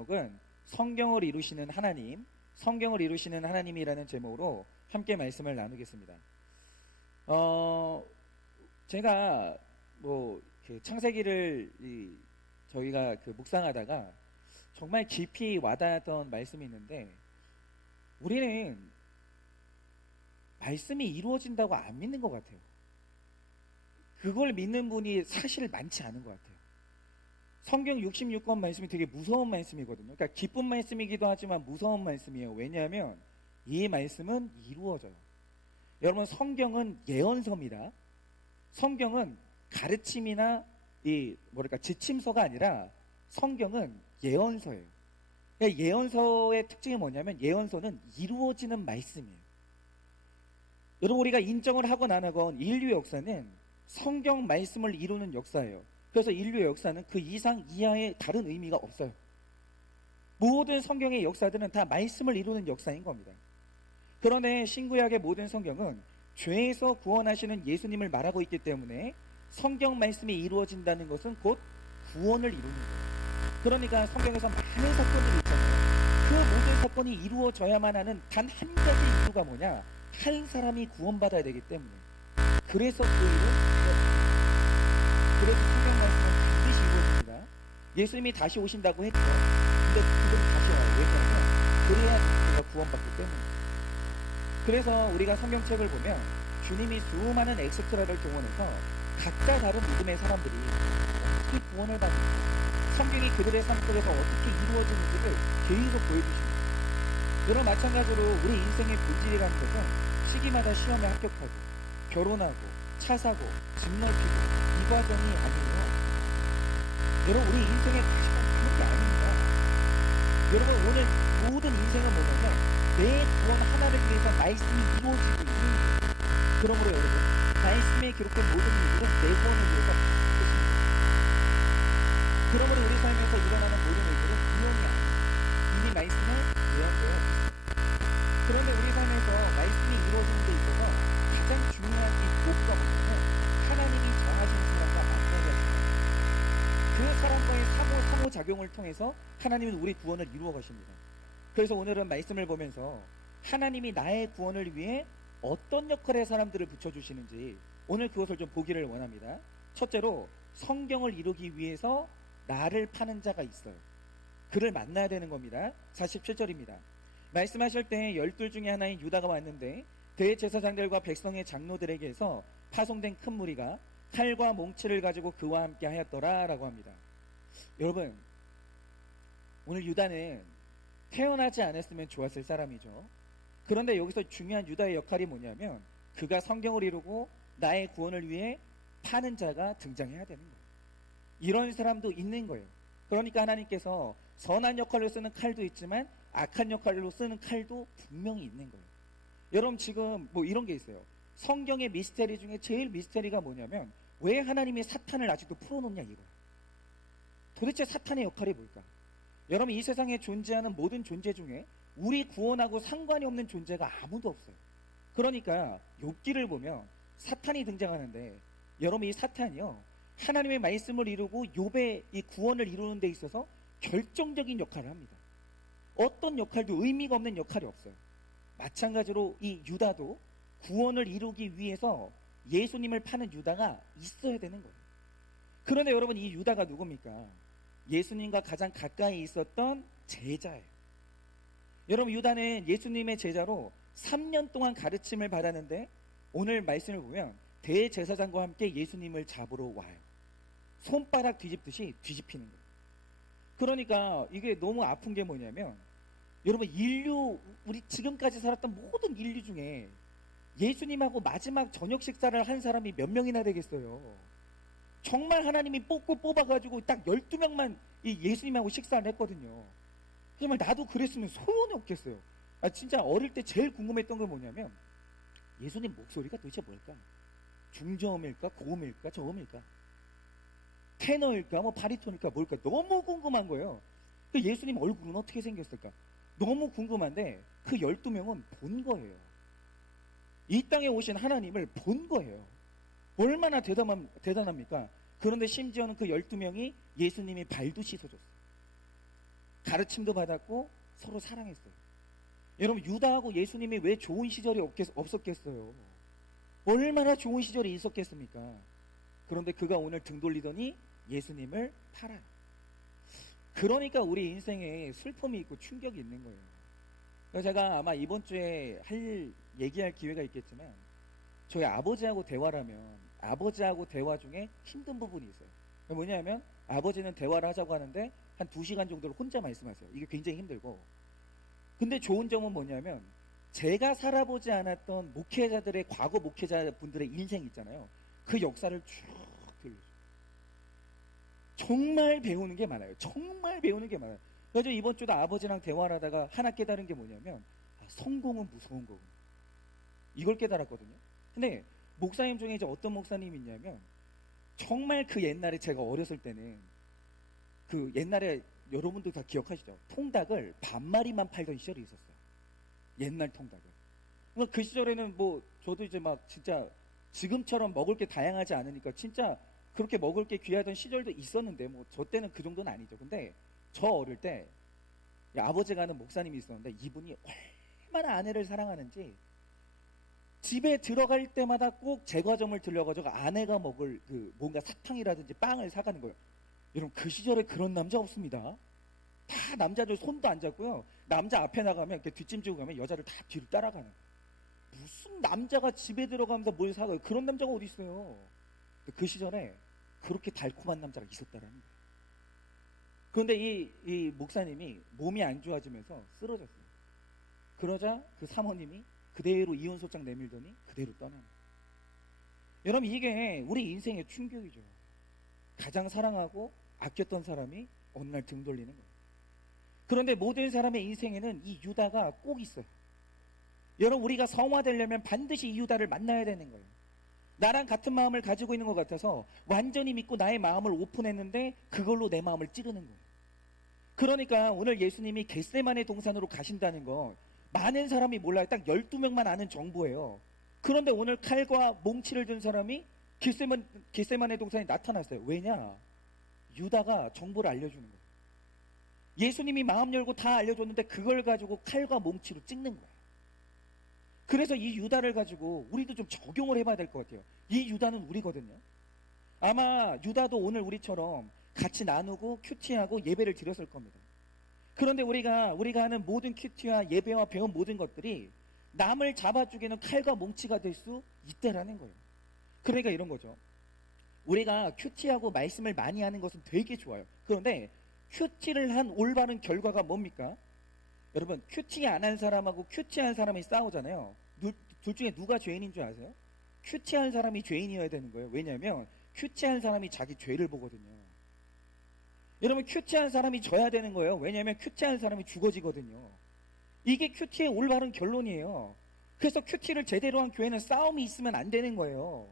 제목은 성경을 이루시는 하나님, 성경을 이루시는 하나님이라는 제목으로 함께 말씀을 나누겠습니다. 제가 창세기를 저희가 묵상하다가 정말 깊이 와닿았던 말씀이 있는데, 우리는 말씀이 이루어진다고 안 믿는 것 같아요. 그걸 믿는 분이 사실 많지 않은 것 같아요. 성경 66권 말씀이 되게 무서운 말씀이거든요. 그러니까 기쁜 말씀이기도 하지만 무서운 말씀이에요. 왜냐하면 이 말씀은 이루어져요. 여러분, 성경은 예언서입니다. 성경은 가르침이나 지침서가 아니라 성경은 예언서예요. 그러니까 예언서의 특징이 뭐냐면 예언서는 이루어지는 말씀이에요. 여러분, 우리가 인정을 하건 안 하건 인류 역사는 성경 말씀을 이루는 역사예요. 그래서 인류의 역사는 그 이상 이하의 다른 의미가 없어요. 모든 성경의 역사들은 다 말씀을 이루는 역사인 겁니다. 그런데 신구약의 모든 성경은 죄에서 구원하시는 예수님을 말하고 있기 때문에 성경 말씀이 이루어진다는 것은 곧 구원을 이루는 거예요. 그러니까 성경에서 많은 사건들이 있잖아요. 그 모든 사건이 이루어져야만 하는 단 한 가지 이유가 뭐냐? 한 사람이 구원받아야 되기 때문에. 그래서 그래서 성경 말씀은 반드시 이루어집니다. 예수님이 다시 오신다고 했죠. 근데 그분이 다시 와요. 왜냐하면 그래야 우리가 구원받기 때문에. 그래서 우리가 성경책을 보면 주님이 수많은 엑스트라를 동원해서 각자 다른 믿음의 사람들이 어떻게 구원을 받는지, 성경이 그들의 삶 속에서 어떻게 이루어지는지를 계속 보여주십니다. 여러분, 마찬가지로 우리 인생의 본질이라는 것은 시기마다 시험에 합격하고 결혼하고 차 사고 집 넓히고 이 과정이 아니에요. 여러분, 우리 인생의 가치가 그런 게 아닙니다. 여러분, 오늘 모든 인생은 뭐냐면 내 구원 하나를 위해서 말씀이 이루어지고 있는 거예요. 그러므로 여러분, 말씀에 기록된 모든 일들은 내 구원을 위해서 있습니다. 그러므로 우리 삶에서 일어나는 모든 일들은 우연이 아니에요. 이미 말씀에 예언되어 있습니다. 그런데 우리 삶에서 말씀이 이루어지는 데 있어서 가장 중요한 이 도구가 뭐냐면 하나님이 정하신 사람과 만나게 하십니다. 그 사람과의 상호작용을 통해서 하나님은 우리 구원을 이루어 가십니다. 그래서 오늘은 말씀을 보면서 하나님이 나의 구원을 위해 어떤 역할의 사람들을 붙여주시는지 오늘 그것을 좀 보기를 원합니다. 첫째로, 성경을 이루기 위해서 나를 파는 자가 있어요. 그를 만나야 되는 겁니다. 47절입니다. 말씀하실 때 12 중에 하나인 유다가 왔는데 대제사장들과 백성의 장로들에게서 파송된 큰 무리가 칼과 몽치를 가지고 그와 함께 하였더라 라고 합니다. 여러분, 오늘 유다는 태어나지 않았으면 좋았을 사람이죠. 그런데 여기서 중요한 유다의 역할이 뭐냐면 그가 성경을 이루고 나의 구원을 위해 파는 자가 등장해야 되는 거예요. 이런 사람도 있는 거예요. 그러니까 하나님께서 선한 역할로 쓰는 칼도 있지만 악한 역할로 쓰는 칼도 분명히 있는 거예요. 여러분, 지금 이런 게 있어요. 성경의 미스테리 중에 제일 미스테리가 뭐냐면 왜 하나님이 사탄을 아직도 풀어놓냐, 이거예요. 도대체 사탄의 역할이 뭘까? 여러분, 이 세상에 존재하는 모든 존재 중에 우리 구원하고 상관이 없는 존재가 아무도 없어요. 그러니까 욥기를 보면 사탄이 등장하는데, 여러분, 이 사탄이요, 하나님의 말씀을 이루고 욥의 이 구원을 이루는 데 있어서 결정적인 역할을 합니다. 어떤 역할도 의미가 없는 역할이 없어요. 마찬가지로 이 유다도 구원을 이루기 위해서 예수님을 파는 유다가 있어야 되는 거예요. 그런데 여러분, 이 유다가 누굽니까? 예수님과 가장 가까이 있었던 제자예요. 여러분, 유다는 예수님의 제자로 3년 동안 가르침을 받았는데 오늘 말씀을 보면 대제사장과 함께 예수님을 잡으러 와요. 손바닥 뒤집듯이 뒤집히는 거예요. 그러니까 이게 너무 아픈 게 뭐냐면, 여러분, 우리 지금까지 살았던 모든 인류 중에 예수님하고 마지막 저녁 식사를 한 사람이 몇 명이나 되겠어요? 정말 하나님이 뽑아가지고 딱 12명만 이 예수님하고 식사를 했거든요. 정말 나도 그랬으면 소원이 없겠어요. 진짜 어릴 때 제일 궁금했던 건 뭐냐면 예수님 목소리가 도대체 뭘까? 중저음일까? 고음일까? 저음일까? 테너일까? 바리톤일까? 뭘까? 너무 궁금한 거예요. 그 예수님 얼굴은 어떻게 생겼을까? 너무 궁금한데 그 12명은 본 거예요. 이 땅에 오신 하나님을 본 거예요. 얼마나 대단합니까? 그런데 심지어는 그 12명이 예수님이 발도 씻어줬어요. 가르침도 받았고 서로 사랑했어요. 여러분, 유다하고 예수님이 왜 좋은 시절이 없었겠어요? 얼마나 좋은 시절이 있었겠습니까? 그런데 그가 오늘 등 돌리더니 예수님을 팔아요. 그러니까 우리 인생에 슬픔이 있고 충격이 있는 거예요. 그래서 제가 아마 이번 주에 얘기할 기회가 있겠지만, 저희 아버지하고 대화를 하면 아버지하고 대화 중에 힘든 부분이 있어요. 뭐냐면 아버지는 대화를 하자고 하는데 한 2시간 정도를 혼자 말씀하세요. 이게 굉장히 힘들고, 근데 좋은 점은 뭐냐면 제가 살아보지 않았던 목회자들의, 과거 목회자분들의 인생 있잖아요. 그 역사를 쭉 들려줘요. 정말 배우는 게 많아요. 정말 배우는 게 많아요. 그래서 이번 주도 아버지랑 대화를 하다가 하나 깨달은 게 뭐냐면, 성공은 무서운 거군요. 이걸 깨달았거든요. 근데 목사님 중에 이제 어떤 목사님이 있냐면, 정말 그 옛날에 제가 어렸을 때는, 그 옛날에 여러분들 다 기억하시죠? 통닭을 반마리만 팔던 시절이 있었어요. 옛날 통닭을. 그러니까 그 시절에는 뭐 저도 이제 막 진짜 지금처럼 먹을 게 다양하지 않으니까 진짜 그렇게 먹을 게 귀하던 시절도 있었는데, 뭐 저 때는 그 정도는 아니죠. 근데 저 어릴 때 아버지가 아는 목사님이 있었는데, 이분이 얼마나 아내를 사랑하는지 집에 들어갈 때마다 꼭 제과점을 들려가지고 아내가 먹을 그 뭔가 사탕이라든지 빵을 사가는 거예요. 여러분, 그 시절에 그런 남자 없습니다. 다 남자들 손도 안 잡고요, 남자 앞에 나가면 이렇게 뒷짐지고 가면 여자를 다 뒤로 따라가는 거예요. 무슨 남자가 집에 들어가면서 뭘 사가요? 그런 남자가 어디 있어요? 그 시절에 그렇게 달콤한 남자가 있었다라는 거예요. 그런데 이 목사님이 몸이 안 좋아지면서 쓰러졌어요. 그러자 그 사모님이 그대로 이혼소장 내밀더니 그대로 떠나는 거예요. 여러분, 이게 우리 인생의 충격이죠. 가장 사랑하고 아꼈던 사람이 어느 날 등 돌리는 거예요. 그런데 모든 사람의 인생에는 이 유다가 꼭 있어요. 여러분, 우리가 성화되려면 반드시 이 유다를 만나야 되는 거예요. 나랑 같은 마음을 가지고 있는 것 같아서 완전히 믿고 나의 마음을 오픈했는데 그걸로 내 마음을 찌르는 거예요. 그러니까 오늘 예수님이 겟세마네 동산으로 가신다는 건 많은 사람이 몰라요. 딱 12명만 아는 정보예요. 그런데 오늘 칼과 몽치를 든 사람이 겟세마네 동산에 나타났어요. 왜냐? 유다가 정보를 알려주는 거예요. 예수님이 마음 열고 다 알려줬는데 그걸 가지고 칼과 몽치로 찍는 거예요. 그래서 이 유다를 가지고 우리도 좀 적용을 해봐야 될 것 같아요. 이 유다는 우리거든요. 아마 유다도 오늘 우리처럼 같이 나누고 큐티하고 예배를 드렸을 겁니다. 그런데 우리가 하는 모든 큐티와 예배와 배운 모든 것들이 남을 잡아주기는 칼과 몽치가 될 수 있다라는 거예요. 그러니까 이런 거죠. 우리가 큐티하고 말씀을 많이 하는 것은 되게 좋아요. 그런데 큐티를 한 올바른 결과가 뭡니까? 여러분, 큐티 안 한 사람하고 큐티한 사람이 싸우잖아요. 둘 중에 누가 죄인인 줄 아세요? 큐티한 사람이 죄인이어야 되는 거예요. 왜냐하면 큐티한 사람이 자기 죄를 보거든요. 여러분, 큐티한 사람이 져야 되는 거예요. 왜냐하면 큐티한 사람이 죽어지거든요. 이게 큐티의 올바른 결론이에요. 그래서 큐티를 제대로 한 교회는 싸움이 있으면 안 되는 거예요.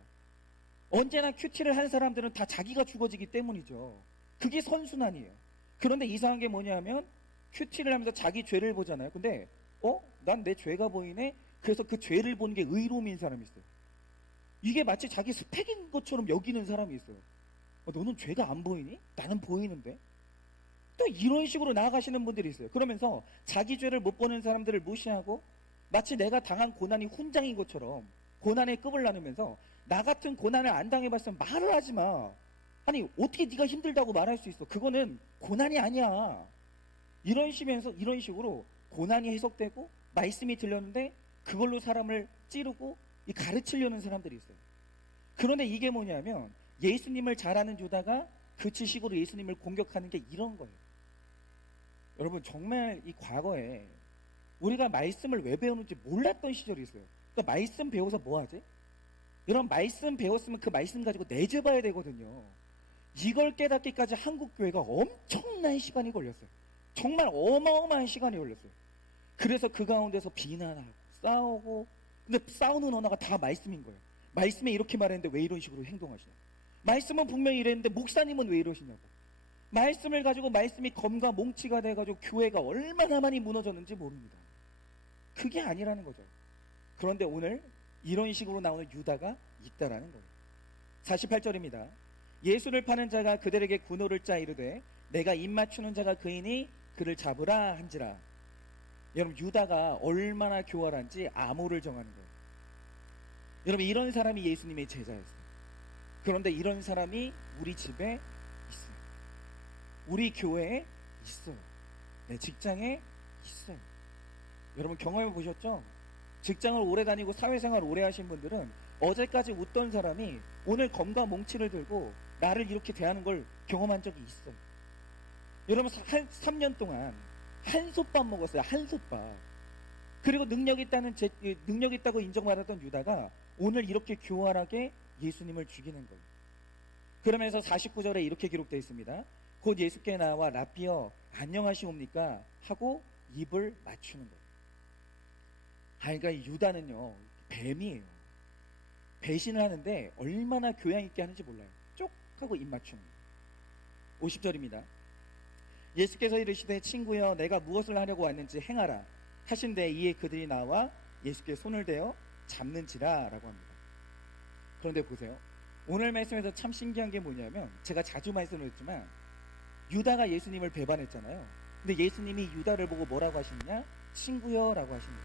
언제나 큐티를 한 사람들은 다 자기가 죽어지기 때문이죠. 그게 선순환이에요. 그런데 이상한 게 뭐냐면 큐티를 하면서 자기 죄를 보잖아요. 근데 난 내 죄가 보이네? 그래서 그 죄를 보는 게 의로움인 사람이 있어요. 이게 마치 자기 스펙인 것처럼 여기는 사람이 있어요. 너는 죄가 안 보이니? 나는 보이는데? 또 이런 식으로 나아가시는 분들이 있어요. 그러면서 자기 죄를 못 보는 사람들을 무시하고 마치 내가 당한 고난이 훈장인 것처럼 고난의 급을 나누면서 나 같은 고난을 안 당해봤으면 말을 하지 마. 아니, 어떻게 네가 힘들다고 말할 수 있어? 그거는 고난이 아니야. 이런 식으로 고난이 해석되고 말씀이 들렸는데 그걸로 사람을 찌르고 가르치려는 사람들이 있어요. 그런데 이게 뭐냐면 예수님을 잘 아는 유다가 그 지식으로 예수님을 공격하는 게 이런 거예요. 여러분, 정말 이 과거에 우리가 말씀을 왜 배우는지 몰랐던 시절이 있어요. 그러니까 말씀 배워서 뭐 하지? 이런 말씀 배웠으면 그 말씀 가지고 내재봐야 되거든요. 이걸 깨닫기까지 한국 교회가 엄청난 시간이 걸렸어요. 정말 어마어마한 시간이 걸렸어요. 그래서 그 가운데서 비난하고 싸우고, 근데 싸우는 언어가 다 말씀인 거예요. 말씀에 이렇게 말했는데 왜 이런 식으로 행동하시냐? 말씀은 분명히 이랬는데 목사님은 왜 이러시냐고. 말씀을 가지고 말씀이 검과 몽치가 돼가지고 교회가 얼마나 많이 무너졌는지 모릅니다. 그게 아니라는 거죠. 그런데 오늘 이런 식으로 나오는 유다가 있다라는 거예요. 48절입니다. 예수를 파는 자가 그들에게 군호를 짜 이르되 내가 입 맞추는 자가 그이니 그를 잡으라 한지라. 여러분, 유다가 얼마나 교활한지 암호를 정하는 거예요. 여러분, 이런 사람이 예수님의 제자였어요. 그런데 이런 사람이 우리 집에 있어요. 우리 교회에 있어요. 내 직장에 있어요. 여러분, 경험해 보셨죠? 직장을 오래 다니고 사회생활 오래 하신 분들은 어제까지 웃던 사람이 오늘 검과 몽치를 들고 나를 이렇게 대하는 걸 경험한 적이 있어요. 여러분, 3년 동안 한솥밥 먹었어요. 한솥밥. 그리고 능력 있다고 인정받았던 유다가 오늘 이렇게 교활하게 예수님을 죽이는 거예요. 그러면서 49절에 이렇게 기록되어 있습니다. 곧 예수께 나와 라삐여 안녕하시옵니까 하고 입을 맞추는 거예요. 그러니까 유다는요, 뱀이에요. 배신을 하는데 얼마나 교양 있게 하는지 몰라요. 쪽 하고 입 맞추는 거예요. 50절입니다. 예수께서 이르시되 친구여 내가 무엇을 하려고 왔는지 행하라 하신대 이에 그들이 나와 예수께 손을 대어 잡는지라 라고 합니다. 그런데 보세요. 오늘 말씀에서 참 신기한 게 뭐냐면, 제가 자주 말씀드렸지만 유다가 예수님을 배반했잖아요. 근데 예수님이 유다를 보고 뭐라고 하시느냐? 친구여 라고 하십니다.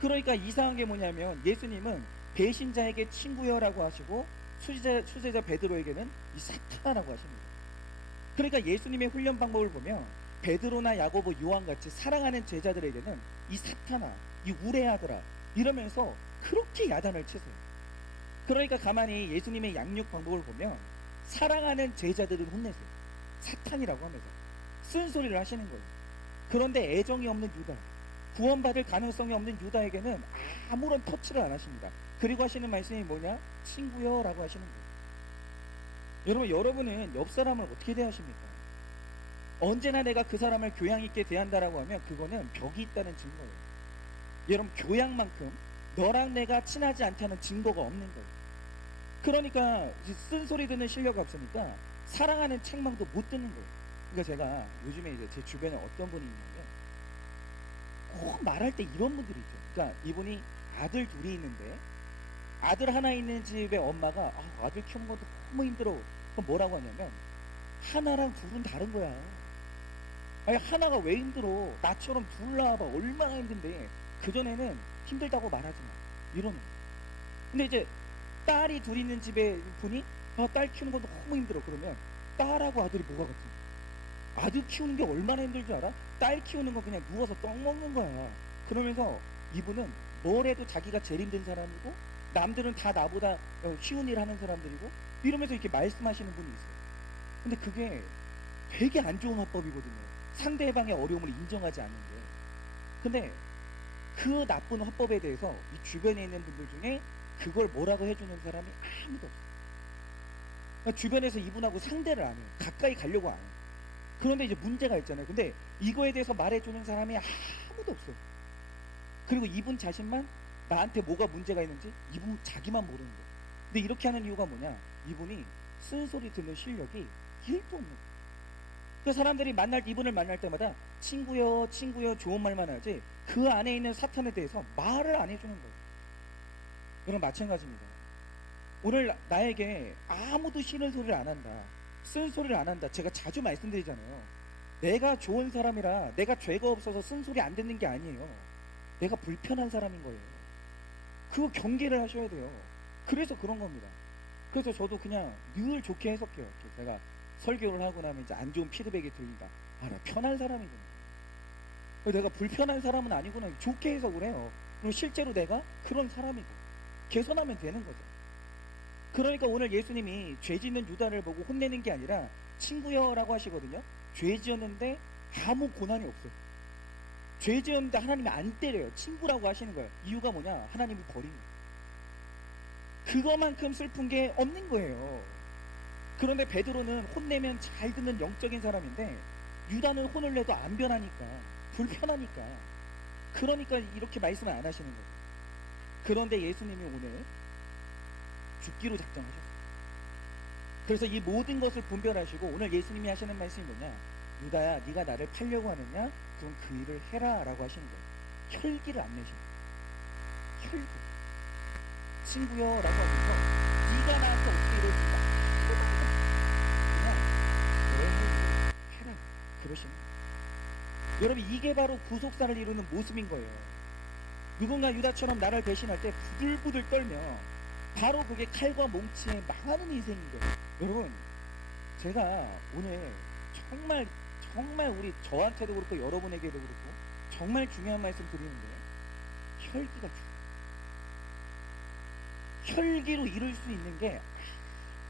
그러니까 이상한 게 뭐냐면, 예수님은 배신자에게 친구여라고 하시고 수제자 베드로에게는 이 사탄아라고 하십니다. 그러니까 예수님의 훈련 방법을 보면 베드로나 야고보, 요한같이 사랑하는 제자들에게는 이 사탄아, 이 우레아들아 이러면서 그렇게 야단을 치세요. 그러니까 가만히 예수님의 양육 방법을 보면 사랑하는 제자들은 혼내세요. 사탄이라고 하면서 쓴소리를 하시는 거예요. 그런데 애정이 없는 유다, 구원받을 가능성이 없는 유다에게는 아무런 터치를 안 하십니다. 그리고 하시는 말씀이 뭐냐? 친구여 라고 하시는 거예요. 여러분은 옆 사람을 어떻게 대하십니까? 언제나 내가 그 사람을 교양 있게 대한다라고 하면 그거는 벽이 있다는 증거예요. 여러분, 교양만큼 너랑 내가 친하지 않다는 증거가 없는 거예요. 그러니까 쓴소리 듣는 실력이 없으니까 사랑하는 책망도 못 듣는 거예요. 그러니까 제가 요즘에 이제 제 주변에 어떤 분이 있냐면 꼭 말할 때 이런 분들이 있죠. 그러니까 이분이 아들 둘이 있는데 아들 하나 있는 집에 엄마가 아들 키우는 것도 너무 힘들어. 그럼 뭐라고 하냐면 하나랑 둘은 다른 거야. 아니 하나가 왜 힘들어? 나처럼 둘 낳아봐. 얼마나 힘든데. 그전에는 힘들다고 말하지 마. 이러는. 근데 이제 딸이 둘 있는 집에 보니 딸 키우는 것도 너무 힘들어. 그러면 딸하고 아들이 뭐가 같은 거야? 아들 키우는 게 얼마나 힘들 줄 알아? 딸 키우는 거 그냥 누워서 떡 먹는 거야. 그러면서 이분은 뭘 해도 자기가 제일 힘든 사람이고 남들은 다 나보다 쉬운 일 하는 사람들이고 이러면서 이렇게 말씀하시는 분이 있어요. 근데 그게 되게 안 좋은 화법이거든요. 상대방의 어려움을 인정하지 않는 게. 근데 그 나쁜 화법에 대해서 이 주변에 있는 분들 중에 그걸 뭐라고 해주는 사람이 아무도 없어요. 그러니까 주변에서 이분하고 상대를 안 해요. 가까이 가려고 안 해요. 그런데 이제 문제가 있잖아요. 근데 이거에 대해서 말해주는 사람이 아무도 없어요. 그리고 이분 자신만 나한테 뭐가 문제가 있는지 이분 자기만 모르는 거예요. 근데 이렇게 하는 이유가 뭐냐? 이분이 쓴소리 듣는 실력이 1도 없는 거예요. 그 사람들이 이분을 만날 때마다 친구요 친구요 좋은 말만 하지 그 안에 있는 사탄에 대해서 말을 안 해주는 거예요. 여러분, 마찬가지입니다. 오늘 나에게 아무도 싫은 소리를 안 한다, 쓴소리를 안 한다, 제가 자주 말씀드리잖아요. 내가 좋은 사람이라 내가 죄가 없어서 쓴소리 안 듣는 게 아니에요. 내가 불편한 사람인 거예요. 그거 경계를 하셔야 돼요. 그래서 그런 겁니다. 그래서 저도 그냥 늘 좋게 해석해요. 제가 설교를 하고 나면 이제 안 좋은 피드백이 들린다. 나 편한 사람이구나. 내가 불편한 사람은 아니구나. 좋게 해석을 해요. 그리고 실제로 내가 그런 사람이고 개선하면 되는 거죠. 그러니까 오늘 예수님이 죄 짓는 유다를 보고 혼내는 게 아니라 친구여라고 하시거든요. 죄 지었는데 아무 고난이 없어요. 죄 지었는데 하나님이 안 때려요. 친구라고 하시는 거예요. 이유가 뭐냐? 하나님이 버린 거예요. 그거만큼 슬픈 게 없는 거예요. 그런데 베드로는 혼내면 잘 듣는 영적인 사람인데 유다는 혼을 내도 안 변하니까, 불편하니까, 그러니까 이렇게 말씀을 안 하시는 거예요. 그런데 예수님이 오늘 죽기로 작정하셨어요. 그래서 이 모든 것을 분별하시고 오늘 예수님이 하시는 말씀이 뭐냐? 유다야, 네가 나를 팔려고 하느냐? 그럼 그 일을 해라 라고 하시는 거예요. 혈기를 안 내시는 거예요. 혈기. 친구여 라고 하면서 네가 나한테 어떻게 이러는가? 그냥 내 일을 해라. 그러시는 거예요. 여러분, 이게 바로 구속사를 이루는 모습인 거예요. 누군가 유다처럼 나를 배신할 때 부들부들 떨며 바로 그게 칼과 몽치에 망하는 인생인 거예요. 여러분, 제가 오늘 정말 정말 우리 저한테도 그렇고 여러분에게도 그렇고 정말 중요한 말씀 드리는데, 혈기가 중요해요. 혈기로 이룰 수 있는 게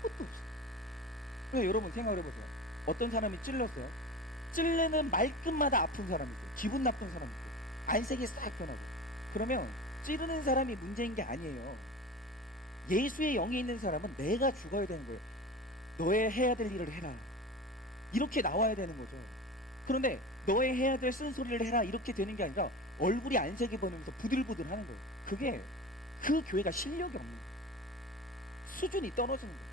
아무것도 없어요. 그러니까 여러분 생각을 해보세요. 어떤 사람이 찔렀어요. 찔르는 말끝마다 아픈 사람이 있고 기분 나쁜 사람이 있고 안색이 싹 변하고. 그러면 찌르는 사람이 문제인 게 아니에요. 예수의 영이 있는 사람은 내가 죽어야 되는 거예요. 너의 해야 될 일을 해라, 이렇게 나와야 되는 거죠. 그런데 너의 해야 될 쓴소리를 해라 이렇게 되는 게 아니라 얼굴이 안색이 보면서 부들부들 하는 거예요. 그게 그 교회가 실력이 없는 거예요. 수준이 떨어지는 거예요.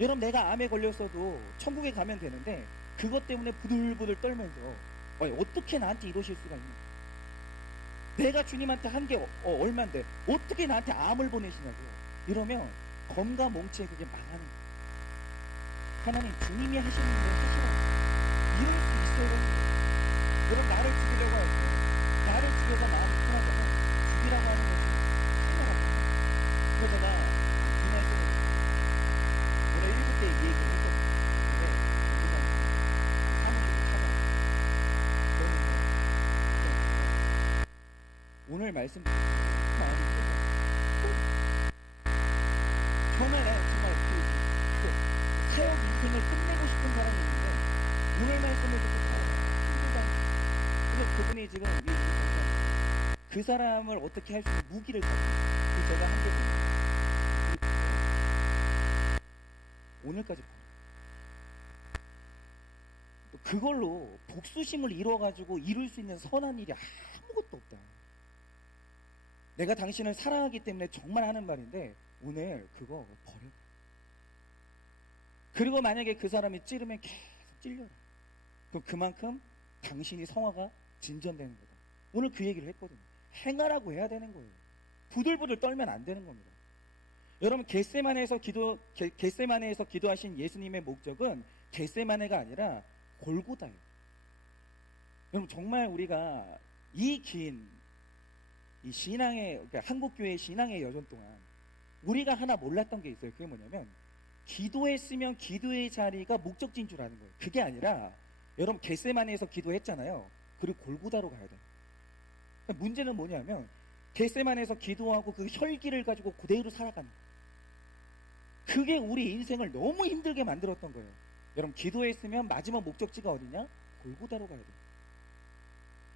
여러분, 내가 암에 걸렸어도 천국에 가면 되는데 그것 때문에 부들부들 떨면서 어떻게 나한테 이러실 수가 있냐, 내가 주님한테 한 게 얼만데 어떻게 나한테 암을 보내시냐고 이러면 검과 몽치에 그게 망하는 거예요. 하나님, 주님이 하시는 일을 하시라고 이럴 수 있어야 되는 거예요. 여러분, 나를 죽이려고 할 때 나를 죽여서 마음이 편하다면 죽이라고 하는 것이 생각하거든요. 그래서 제가 이 말씀을 오늘 1부 때 이 얘기를 했거든요. 근데 사무실을 찾아왔어요. 오늘 말씀 듣고 마음이 힘들어요. 정말 내가 정말 사역 인생을 끝내고 싶은 사람이 있는데 오늘 말씀을 듣고 힘들다. 그래서 그분이 지금 그 사람을 어떻게 할 수 있는 무기를 가지고 제가 한 게 뭐냐면 오늘까지 벌어요. 또 그걸로 복수심을 이뤄가지고 이룰 수 있는 선한 일이 아무것도 없다. 내가 당신을 사랑하기 때문에 정말 하는 말인데 오늘 그거 버려. 그리고 만약에 그 사람이 찌르면 계속 찔려라. 그럼 그만큼 당신이 성화가 진전되는 거다. 오늘 그 얘기를 했거든요. 행하라고 해야 되는 거예요. 부들부들 떨면 안 되는 겁니다. 여러분, 겟세마네에서 기도하신 예수님의 목적은 겟세마네가 아니라 골고다예요. 여러분, 정말 우리가 이 긴 이 신앙의, 그러니까 한국교회 신앙의 여정 동안 우리가 하나 몰랐던 게 있어요. 그게 뭐냐면 기도했으면 기도의 자리가 목적지인 줄 아는 거예요. 그게 아니라 여러분, 겟세마네에서 기도했잖아요. 그리고 골고다로 가야 돼요. 문제는 뭐냐면 겟세마네에서 기도하고 그 혈기를 가지고 그대로 살아가는 거예요. 그게 우리 인생을 너무 힘들게 만들었던 거예요. 여러분, 기도했으면 마지막 목적지가 어디냐? 골고다로 가야 돼요.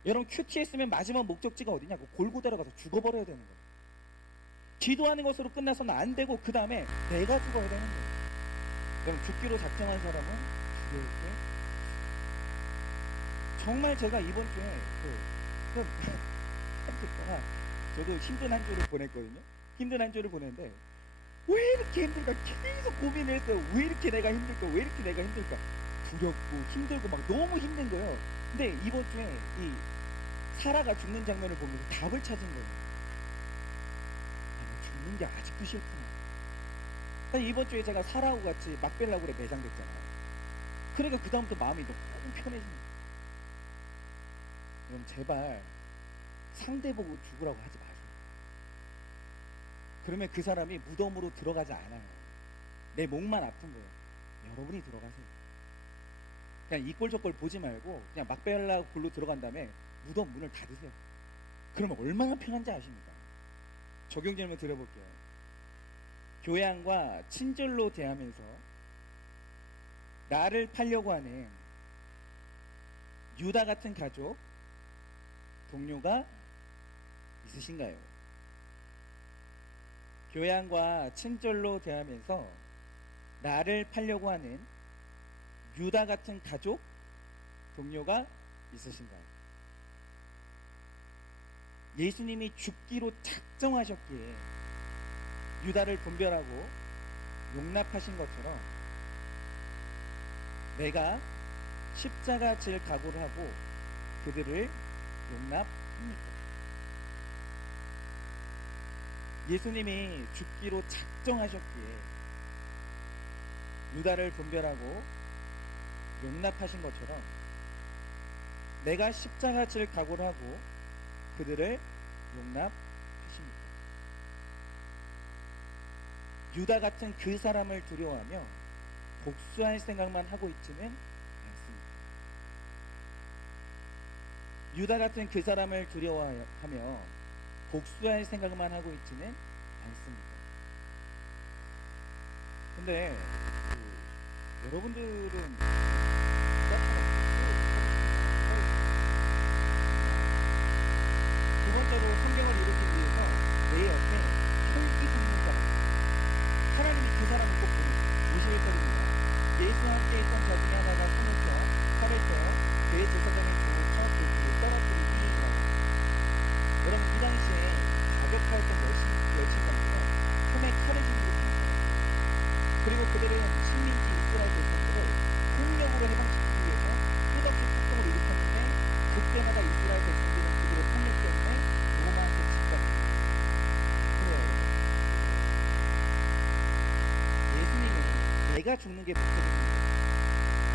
여러분, 큐티했으면 마지막 목적지가 어디냐? 골고다로 가서 죽어버려야 되는 거예요. 기도하는 것으로 끝나서는 안 되고 그 다음에 내가 죽어야 되는 거예요. 여러분, 죽기로 작정한 사람은 죽을 때 정말 제가 이번 주에 저도 힘든 한 주를 보냈거든요. 힘든 한 주를 보냈는데 왜 이렇게 힘들까 계속 고민을 했어요. 왜 이렇게 내가 힘들까, 왜 이렇게 내가 힘들까, 두렵고 힘들고 막 너무 힘든 거예요. 근데 이번 주에 이 사라가 죽는 장면을 보면서 답을 찾은 거예요. 죽는 게 아직도 싫구나. 이번 주에 제가 사라하고 같이 막벨라굴에 매장됐잖아요. 그러니까 그 다음부터 마음이 너무 편해집니다. 여러분, 제발 상대 보고 죽으라고 하지 마세요. 그러면 그 사람이 무덤으로 들어가지 않아요. 내 목만 아픈 거예요. 여러분이 들어가세요. 그냥 이 꼴 저 꼴 보지 말고 그냥 막벨라굴로 들어간 다음에 무덤 문을 닫으세요. 그러면 얼마나 편한지 아십니까? 적용 질문 드려볼게요. 교양과 친절로 대하면서 나를 팔려고 하는 유다 같은 가족, 동료가 있으신가요? 교양과 친절로 대하면서 나를 팔려고 하는 유다 같은 가족, 동료가 있으신가요? 예수님이 죽기로 작정하셨기에 유다를 분별하고 용납하신 것처럼 내가 십자가 질 각오를 하고 그들을 용납합니까? 예수님이 죽기로 작정하셨기에 유다를 분별하고 용납하신 것처럼 내가 십자가 질 각오를 하고 그들을 용납하십니까? 유다 같은 그 사람을 두려워하며 복수할 생각만 하고 있지는 않습니다. 유다 같은 그 사람을 두려워하며 복수할 생각만 하고 있지는 않습니다. 근데 여러분들은 두 번째로 성경을 이루기 위해서 내 옆에 혈기 붙는 사람, 하나님이 그 사람을 꼭 보시길 때립니다. 예수와 함께 있던 자 중에 하나가 손을 펴 칼을 펴 그의 제사장의 종을 쳐 그를 떨어뜨리니 여러분, 이 당시에 자격하였던 열심감들은 손에 칼을 쥐고 있는 사람, 그리고 그들은 식민지 이스라엘 백성들을 폭력으로 해방시키기 위해서 끝없이 폭동을 일으켰는데 그때마다 이스라엘 백성들은 그들의 폭력 때문에 로마한테 집착합니다. 그래요. 예수님이 내가 죽는 게 목적입니다.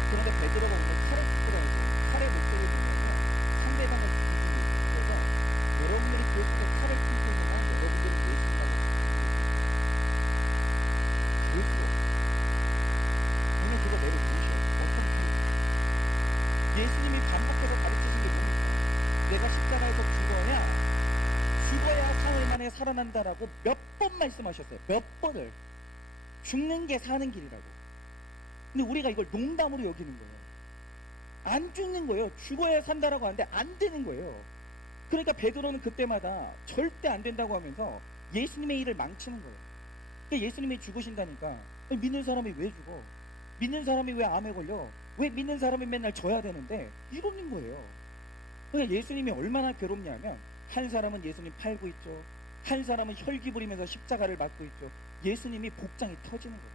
그런데 베드로가 오늘 칼을 뜯으라고 칼의 목적을 보면 상대방을 죽이기 위해서, 그래서 여러분들이 그 속에 칼을 튕기는 한 여러분들은 예수님하고 절수로 분명 그거 내려놓으셔요. 어떤 예수님이 반복해서 가르치신 게 뭡니까? 내가 십자가에서 죽어야 사흘 만에 살아난다라고 몇 번 말씀하셨어요. 몇 번을. 죽는 게 사는 길이라고. 근데 우리가 이걸 농담으로 여기는 거예요. 안 죽는 거예요. 죽어야 산다라고 하는데 안 되는 거예요. 그러니까 베드로는 그때마다 절대 안 된다고 하면서 예수님의 일을 망치는 거예요. 그러니까 예수님이 죽으신다니까 믿는 사람이 왜 죽어? 믿는 사람이 왜 암에 걸려? 왜 믿는 사람이 맨날 져야 되는데? 이러는 거예요. 그러니까 예수님이 얼마나 괴롭냐면 한 사람은 예수님 팔고 있죠. 한 사람은 혈기 부리면서 십자가를 맞고 있죠. 예수님이 복장이 터지는 거예요.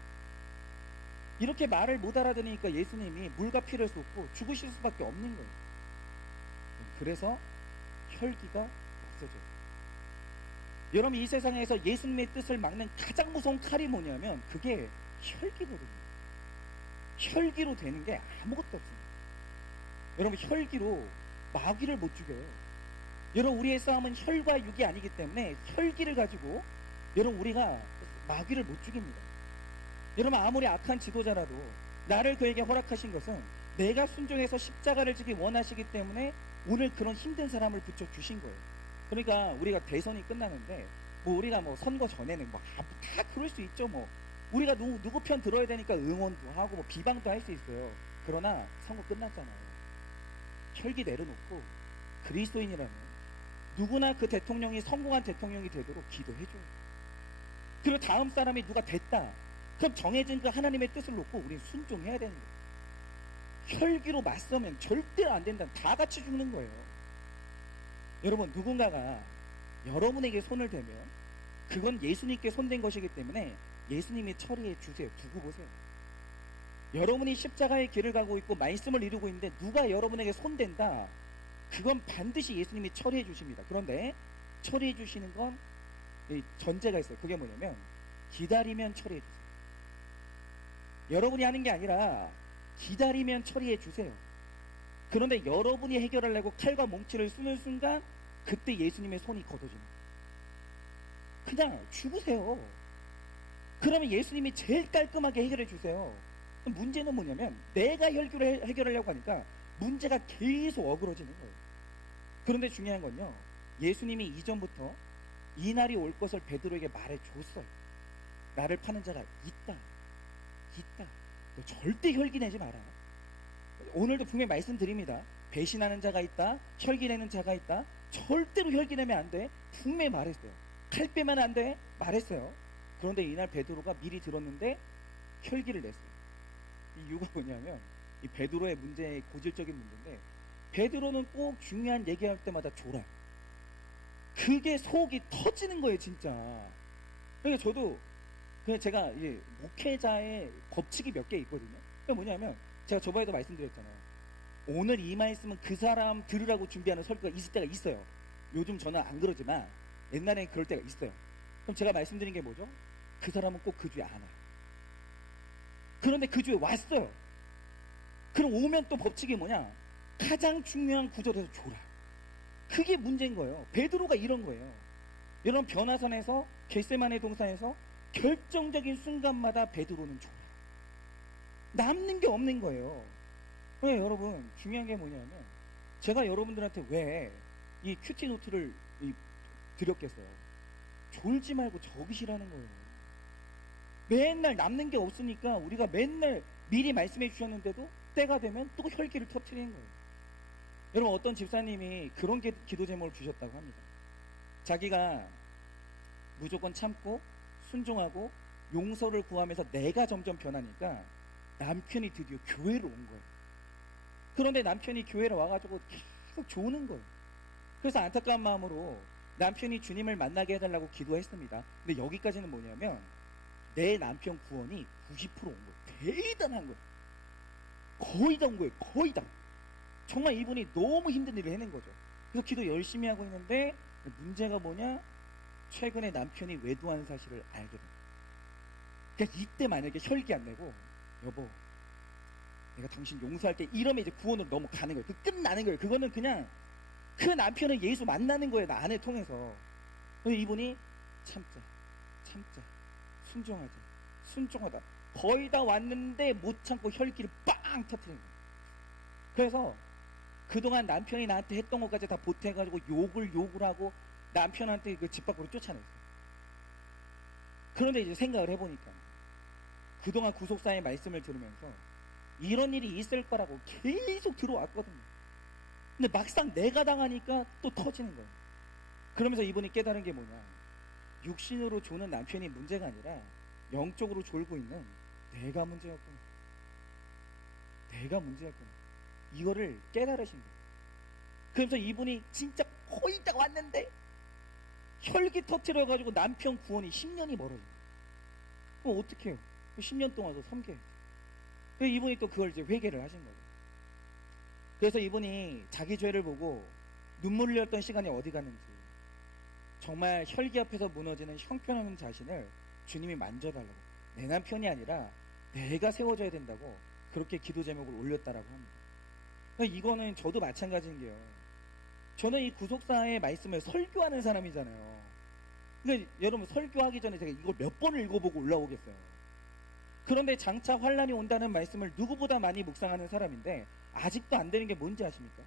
이렇게 말을 못 알아들으니까 예수님이 물과 피를 쏟고 죽으실 수밖에 없는 거예요. 그래서 혈기가 없어져요. 여러분, 이 세상에서 예수님의 뜻을 막는 가장 무서운 칼이 뭐냐면 그게 혈기거든요. 혈기로 되는 게 아무것도 없습니다. 여러분, 혈기로 마귀를 못 죽여요. 여러분, 우리의 싸움은 혈과 육이 아니기 때문에 혈기를 가지고 여러분 우리가 마귀를 못 죽입니다. 여러분, 아무리 악한 지도자라도 나를 그에게 허락하신 것은 내가 순종해서 십자가를 지기 원하시기 때문에 오늘 그런 힘든 사람을 붙여주신 거예요. 그러니까 우리가 대선이 끝나는데 우리가 선거 전에는 다 그럴 수 있죠. 우리가 누구 편 들어야 되니까 응원도 하고 비방도 할 수 있어요. 그러나 선거 끝났잖아요. 혈기 내려놓고 그리스도인이라면 누구나 그 대통령이 성공한 대통령이 되도록 기도해줘요. 그리고 다음 사람이 누가 됐다, 그럼 정해진 그 하나님의 뜻을 놓고 우리는 순종해야 되는 거예요. 혈기로 맞서면 절대 안 된다. 다 같이 죽는 거예요. 여러분, 누군가가 여러분에게 손을 대면 그건 예수님께 손댄 것이기 때문에 예수님이 처리해 주세요. 두고 보세요. 여러분이 십자가의 길을 가고 있고 말씀을 이루고 있는데 누가 여러분에게 손댄다, 그건 반드시 예수님이 처리해 주십니다. 그런데 처리해 주시는 건 전제가 있어요. 그게 뭐냐면 기다리면 처리해 주세요. 여러분이 하는 게 아니라 기다리면 처리해 주세요. 그런데 여러분이 해결하려고 칼과 몽치를 쓰는 순간 그때 예수님의 손이 걷어집니다. 그냥 죽으세요. 그러면 예수님이 제일 깔끔하게 해결해 주세요. 문제는 뭐냐면 내가 해결하려고 하니까 문제가 계속 어그러지는 거예요. 그런데 중요한 건요, 예수님이 이전부터 이 날이 올 것을 베드로에게 말해줬어요. 나를 파는 자가 있다. 너 절대 혈기 내지 마라. 오늘도 분명히 말씀드립니다. 배신하는 자가 있다, 혈기 내는 자가 있다. 절대로 혈기 내면 안 돼. 분명히 말했어요. 칼 빼면 안 돼. 말했어요. 그런데 이날 베드로가 미리 들었는데 혈기를 냈어요. 이 이유가 뭐냐면 이 베드로의 문제의 고질적인 문제인데, 베드로는 꼭 중요한 얘기할 때마다 졸아요. 그게 속이 터지는 거예요, 진짜. 그러니까 저도 그냥 제가 목회자의 법칙이 몇 개 있거든요. 그게 뭐냐면 제가 저번에도 말씀드렸잖아요. 오늘 이 말씀은 그 사람 들으라고 준비하는 설교가 있을 때가 있어요. 요즘 저는 안 그러지만 옛날에는 그럴 때가 있어요. 그럼 제가 말씀드린 게 뭐죠? 그 사람은 꼭 그 주에 안 와요. 그런데 그 주에 왔어요. 그럼 오면 또 법칙이 뭐냐? 가장 중요한 구절에서 줘라. 그게 문제인 거예요. 베드로가 이런 거예요. 여러분, 변화산에서 겟세마네 동산에서 결정적인 순간마다 베드로는 줘라. 남는 게 없는 거예요. 그래, 여러분, 중요한 게 뭐냐면, 제가 여러분들한테 왜 이 큐티 노트를 드렸겠어요? 졸지 말고 적으시라는 거예요. 맨날 남는 게 없으니까 우리가 맨날 미리 말씀해 주셨는데도 때가 되면 또 혈기를 터뜨리는 거예요. 여러분, 어떤 집사님이 그런 기도 제목을 주셨다고 합니다. 자기가 무조건 참고 순종하고 용서를 구하면서 내가 점점 변하니까 남편이 드디어 교회로 온 거예요. 그런데 남편이 교회로 와가지고 계속 조는 거예요. 그래서 안타까운 마음으로 남편이 주님을 만나게 해달라고 기도했습니다. 근데 여기까지는 뭐냐면, 내 남편 구원이 90%온 거예요. 대단한 거예요. 거의 다 온 거예요. 거의 다. 정말 이분이 너무 힘든 일을 해낸 거죠. 그래서 기도 열심히 하고 있는데, 문제가 뭐냐? 최근에 남편이 외도한 사실을 알게 됩니다. 그러니까 이때 만약에 혈기 안 내고, 여보, 내가 당신 용서할 때, 이러면 이제 구원으로 넘어가는 거예요. 끝나는 거예요. 그거는 그냥 그 남편은 예수 만나는 거예요. 나 안에 통해서. 그래서 이분이 참자, 순종하자, 순종하다. 거의 다 왔는데 못 참고 혈기를 빵 터뜨리는 거예요. 그래서 그동안 남편이 나한테 했던 것까지 다 보태가지고 욕을 하고 남편한테 그 집 밖으로 쫓아냈어요. 그런데 이제 생각을 해보니까, 그동안 구속사의 말씀을 들으면서 이런 일이 있을 거라고 계속 들어왔거든요. 근데 막상 내가 당하니까 또 터지는 거예요. 그러면서 이분이 깨달은 게 뭐냐? 육신으로 조는 남편이 문제가 아니라 영적으로 졸고 있는 내가 문제였구나. 내가 문제였구나. 이거를 깨달으신 거예요. 그러면서 이분이 진짜 거의 다 왔는데 혈기 터트려가지고 남편 구원이 10년이 멀어진 거예요. 그럼 어떻게 해요? 10년 동안 더 섬겨야죠. 그래서 이분이 또 그걸 이제 회개를 하신 거예요. 그래서 이분이 자기 죄를 보고 눈물 흘렸던 시간이 어디 갔는지, 정말 혈기 앞에서 무너지는 형편없는 자신을 주님이 만져달라고, 내 남편이 아니라 내가 세워져야 된다고 그렇게 기도 제목을 올렸다라고 합니다. 그러니까 이거는 저도 마찬가지인 게요. 저는 이 구속사의 말씀을 설교하는 사람이잖아요. 그러니까 여러분, 설교하기 전에 제가 이걸 몇 번을 읽어보고 올라오겠어요. 그런데 장차 환란이 온다는 말씀을 누구보다 많이 묵상하는 사람인데 아직도 안 되는 게 뭔지 아십니까?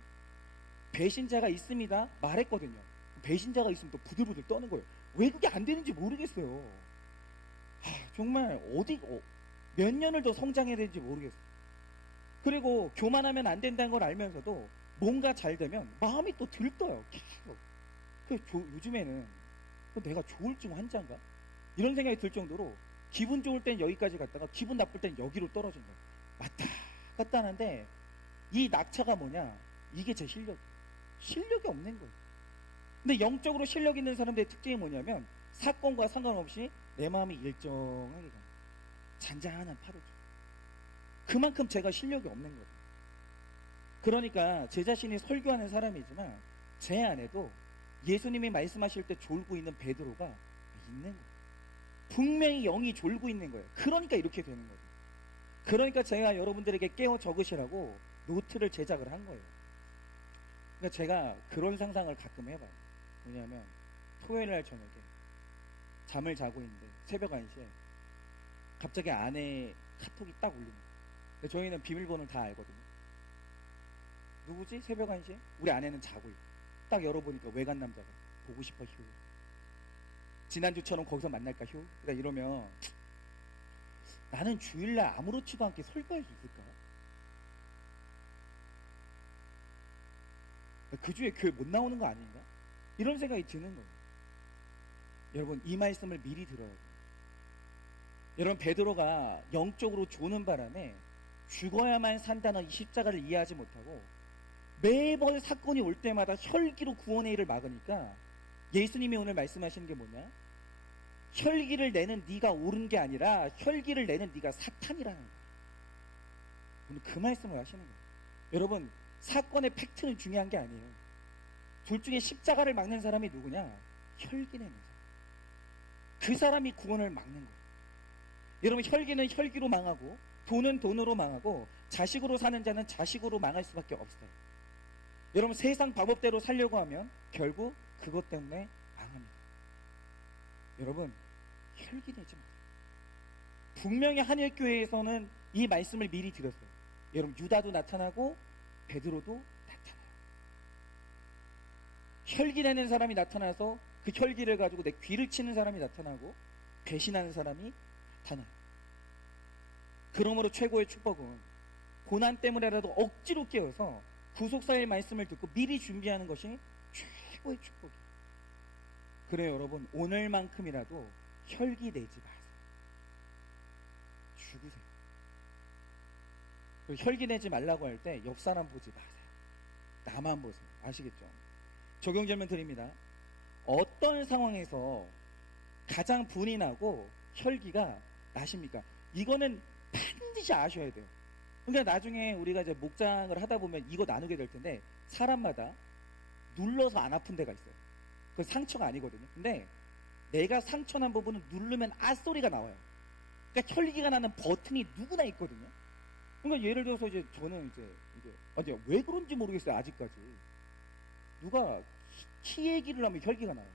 배신자가 있습니다 말했거든요. 배신자가 있으면 또 부들부들 떠는 거예요. 왜 그게 안 되는지 모르겠어요. 정말 몇 년을 더 성장해야 되는지 모르겠어요. 그리고 교만하면 안 된다는 걸 알면서도 뭔가 잘 되면 마음이 또 들떠요. 계속. 요즘에는 내가 조울증 환자인가? 이런 생각이 들 정도로 기분 좋을 땐 여기까지 갔다가 기분 나쁠 땐 여기로 떨어진 거예요. 왔다 갔다 하는데, 이 낙차가 뭐냐? 이게 제 실력이 없는 거예요. 근데 영적으로 실력 있는 사람들의 특징이 뭐냐면, 사건과 상관없이 내 마음이 일정하게 가요. 잔잔한 파도죠. 그만큼 제가 실력이 없는 거예요. 그러니까 제 자신이 설교하는 사람이지만 제 안에도 예수님이 말씀하실 때 졸고 있는 베드로가 있는 거예요. 분명히 영이 졸고 있는 거예요. 그러니까 이렇게 되는 거예요. 그러니까 제가 여러분들에게 깨워 적으시라고 노트를 제작을 한 거예요. 그러니까 제가 그런 상상을 가끔 해봐요. 뭐냐면, 토요일 날 저녁에 잠을 자고 있는데 새벽 1시에 갑자기 아내 카톡이 딱 울리는 거예요. 저희는 비밀번호를 다 알거든요. 누구지? 새벽 1시에? 우리 아내는 자고 있고, 딱 열어보니까 외간 남자가 보고 싶어 휴. 지난주처럼 거기서 만날까 휴? 그러니까 이러면 나는 주일날 아무렇지도 않게 설교할 수 있을까? 그 주에 교회 못 나오는 거 아닌가? 이런 생각이 드는 거예요. 여러분, 이 말씀을 미리 들어야 돼요. 여러분, 베드로가 영적으로 조는 바람에 죽어야만 산다는 이 십자가를 이해하지 못하고 매번 사건이 올 때마다 혈기로 구원의 일을 막으니까, 예수님이 오늘 말씀하시는 게 뭐냐? 혈기를 내는 네가 옳은 게 아니라 혈기를 내는 네가 사탄이라는 거예요. 오늘 그 말씀을 하시는 거예요. 여러분, 사건의 팩트는 중요한 게 아니에요. 둘 중에 십자가를 막는 사람이 누구냐? 혈기 내는 사람. 그 사람이 구원을 막는 거예요. 여러분, 혈기는 혈기로 망하고 돈은 돈으로 망하고 자식으로 사는 자는 자식으로 망할 수밖에 없어요. 여러분 세상 방법대로 살려고 하면 결국 그것 때문에 망합니다. 여러분 혈기내지 마세요. 분명히 한일교회에서는 이 말씀을 미리 드렸어요. 여러분 유다도 나타나고 베드로도 나타나요. 혈기내는 사람이 나타나서 그 혈기를 가지고 내 귀를 치는 사람이 나타나고 배신하는 사람이 나타나요. 그러므로 최고의 축복은 고난 때문에라도 억지로 깨어서 구속사의 말씀을 듣고 미리 준비하는 것이 최고의 축복이에요. 그래요 여러분, 오늘만큼이라도 혈기 내지 마세요. 죽으세요. 혈기 내지 말라고 할 때 옆 사람 보지 마세요. 나만 보세요. 아시겠죠? 적용 질문 드립니다. 어떤 상황에서 가장 분이 나고 혈기가 나십니까? 이거는 반드시 아셔야 돼요. 그러니까 나중에 우리가 이제 목장을 하다 보면 이거 나누게 될 텐데, 사람마다 눌러서 안 아픈 데가 있어요. 그 상처가 아니거든요. 근데 내가 상처 난 부분은 누르면 아 소리가 나와요. 그러니까 혈기가 나는 버튼이 누구나 있거든요. 그러니까 예를 들어서 이제 저는 이제 왜 그런지 모르겠어요. 아직까지 누가 키 얘기를 하면 혈기가 나요.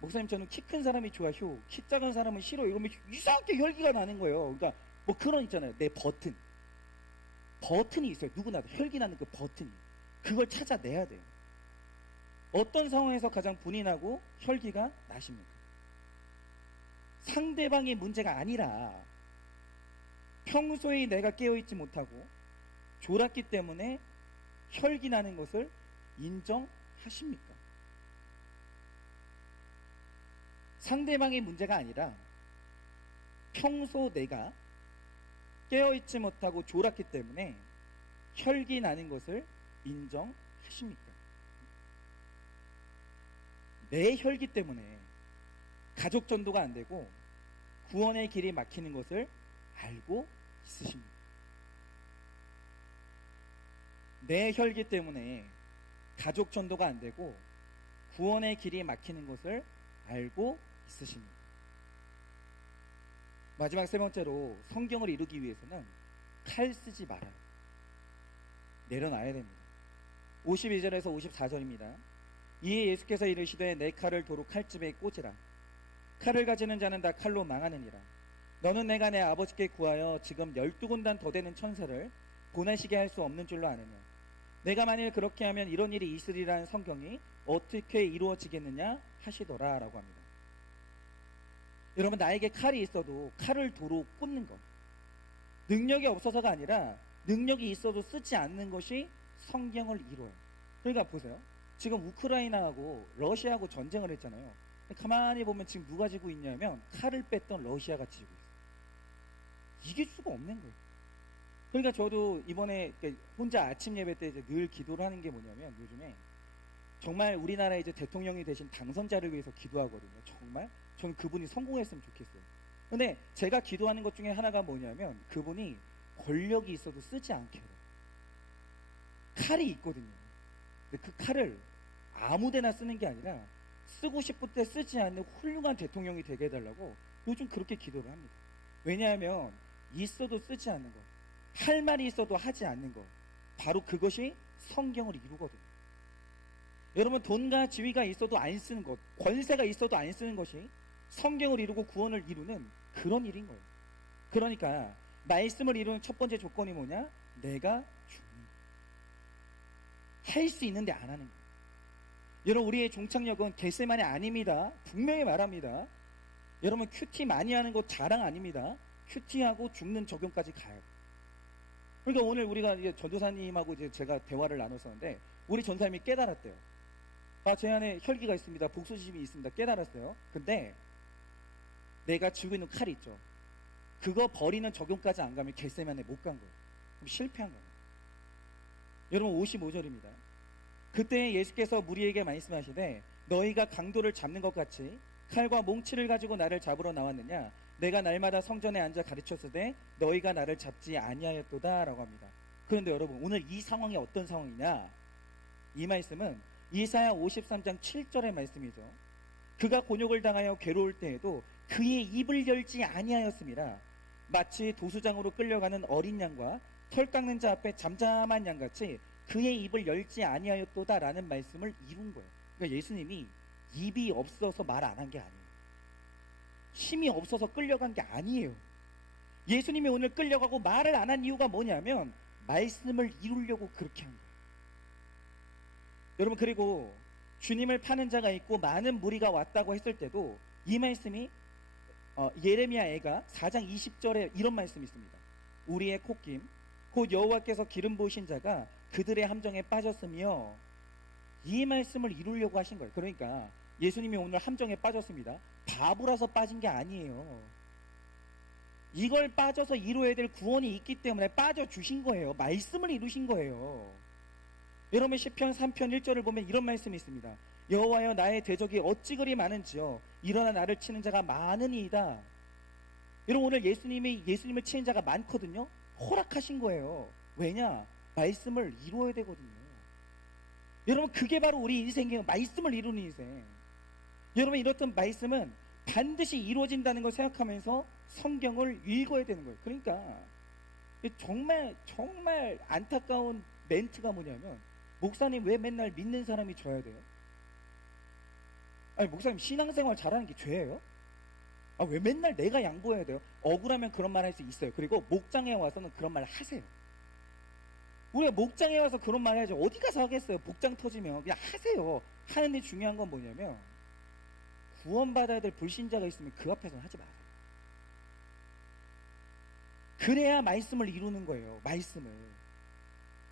목사님 저는 키 큰 사람이 좋아요. 키 작은 사람은 싫어. 이러면 이상하게 혈기가 나는 거예요. 그러니까 뭐 그런 있잖아요. 내 버튼이 있어요. 누구나 혈기 나는 그 버튼이. 그걸 찾아내야 돼요. 어떤 상황에서 가장 분이 나고 혈기가 나십니까? 상대방의 문제가 아니라 평소에 내가 깨어있지 못하고 졸았기 때문에 혈기 나는 것을 인정하십니까? 상대방의 문제가 아니라 평소 내가 깨어있지 못하고 졸았기 때문에 혈기 나는 것을 인정하십니까? 내 혈기 때문에 가족 전도가 안 되고 구원의 길이 막히는 것을 알고 있으십니까? 내 혈기 때문에 가족 전도가 안 되고 구원의 길이 막히는 것을 알고 있으십니까? 마지막 세 번째로, 성경을 이루기 위해서는 칼 쓰지 말아요. 내려놔야 됩니다. 52절에서 54절입니다. 이에 예수께서 이르시되 내 칼을 도로 칼집에 꽂으라. 칼을 가지는 자는 다 칼로 망하느니라. 너는 내가 내 아버지께 구하여 지금 12군단 더 되는 천사를 보내시게 할 수 없는 줄로 아느냐. 내가 만일 그렇게 하면 이런 일이 있으리라는 성경이 어떻게 이루어지겠느냐 하시더라 라고 합니다. 여러분, 나에게 칼이 있어도 칼을 도로 꽂는 것, 능력이 없어서가 아니라 능력이 있어도 쓰지 않는 것이 성경을 이루어요. 그러니까 보세요. 지금 우크라이나하고 러시아하고 전쟁을 했잖아요. 가만히 보면 지금 누가 지고 있냐면 칼을 뺐던 러시아가 지고 있어요. 이길 수가 없는 거예요. 그러니까 저도 이번에 혼자 아침 예배 때 이제 늘 기도를 하는 게 뭐냐면, 요즘에 정말 우리나라 이제 대통령이 되신 당선자를 위해서 기도하거든요. 정말 저는 그분이 성공했으면 좋겠어요. 근데 제가 기도하는 것 중에 하나가 뭐냐면, 그분이 권력이 있어도 쓰지 않게 해요. 칼이 있거든요. 근데 그 칼을 아무데나 쓰는 게 아니라 쓰고 싶을 때 쓰지 않는 훌륭한 대통령이 되게 해달라고 요즘 그렇게 기도를 합니다. 왜냐하면 있어도 쓰지 않는 것, 할 말이 있어도 하지 않는 것, 바로 그것이 성경을 이루거든요. 여러분, 돈과 지위가 있어도 안 쓰는 것, 권세가 있어도 안 쓰는 것이 성경을 이루고 구원을 이루는 그런 일인 거예요. 그러니까 말씀을 이루는 첫 번째 조건이 뭐냐? 내가 죽는 것. 할 수 있는데 안 하는 거예요. 여러분, 우리의 종착역은 겟세만이 아닙니다. 분명히 말합니다. 여러분, 큐티 많이 하는 거 자랑 아닙니다. 큐티하고 죽는 적용까지 가요. 그러니까 오늘 우리가 이제 전도사님하고 이제 제가 대화를 나눴었는데, 우리 전사님이 깨달았대요. 아, 제 안에 혈기가 있습니다. 복수심이 있습니다. 깨달았어요. 근데 내가 쥐고 있는 칼이 있죠. 그거 버리는 적용까지 안 가면 겟세만에 못 간 거예요. 그럼 실패한 거예요. 여러분, 55절입니다. 그때 예수께서 무리에게 말씀하시되 너희가 강도를 잡는 것 같이 칼과 몽치를 가지고 나를 잡으러 나왔느냐? 내가 날마다 성전에 앉아 가르쳤으되 너희가 나를 잡지 아니하였도다 라고 합니다. 그런데 여러분, 오늘 이 상황이 어떤 상황이냐? 이 말씀은 이사야 53장 7절의 말씀이죠. 그가 곤욕을 당하여 괴로울 때에도 그의 입을 열지 아니하였습니다. 마치 도수장으로 끌려가는 어린 양과 털 깎는 자 앞에 잠잠한 양같이 그의 입을 열지 아니하였도다라는 말씀을 이룬 거예요. 그러니까 예수님이 입이 없어서 말 안 한 게 아니에요. 힘이 없어서 끌려간 게 아니에요. 예수님이 오늘 끌려가고 말을 안 한 이유가 뭐냐면 말씀을 이루려고 그렇게 한 거예요. 여러분, 그리고 주님을 파는 자가 있고 많은 무리가 왔다고 했을 때도 이 말씀이 예레미야 애가 4장 20절에 이런 말씀이 있습니다. 우리의 콧김 곧 여호와께서 기름 부으신 자가 그들의 함정에 빠졌으며, 이 말씀을 이루려고 하신 거예요. 그러니까 예수님이 오늘 함정에 빠졌습니다. 바보라서 빠진 게 아니에요. 이걸 빠져서 이루어야 될 구원이 있기 때문에 빠져주신 거예요. 말씀을 이루신 거예요. 여러분, 시편 3편 1절을 보면 이런 말씀이 있습니다. 여호와여, 나의 대적이 어찌 그리 많은지요, 일어나 나를 치는 자가 많으니이다. 여러분, 오늘 예수님을 치는 자가 많거든요. 허락하신 거예요. 왜냐? 말씀을 이루어야 되거든요. 여러분, 그게 바로 우리 인생이에요. 말씀을 이루는 인생. 여러분, 이렇던 말씀은 반드시 이루어진다는 걸 생각하면서 성경을 읽어야 되는 거예요. 그러니까 정말 안타까운 멘트가 뭐냐면, 목사님 왜 맨날 믿는 사람이 져야 돼요? 아니, 목사님 신앙생활 잘하는 게 죄예요? 왜 맨날 내가 양보해야 돼요? 억울하면 그런 말 할 수 있어요. 그리고 목장에 와서는 그런 말 하세요. 우리가 목장에 와서 그런 말 해야죠. 어디 가서 하겠어요? 복장 터지면 그냥 하세요. 하는데 중요한 건 뭐냐면, 구원받아야 될 불신자가 있으면 그 앞에서는 하지 마세요. 그래야 말씀을 이루는 거예요.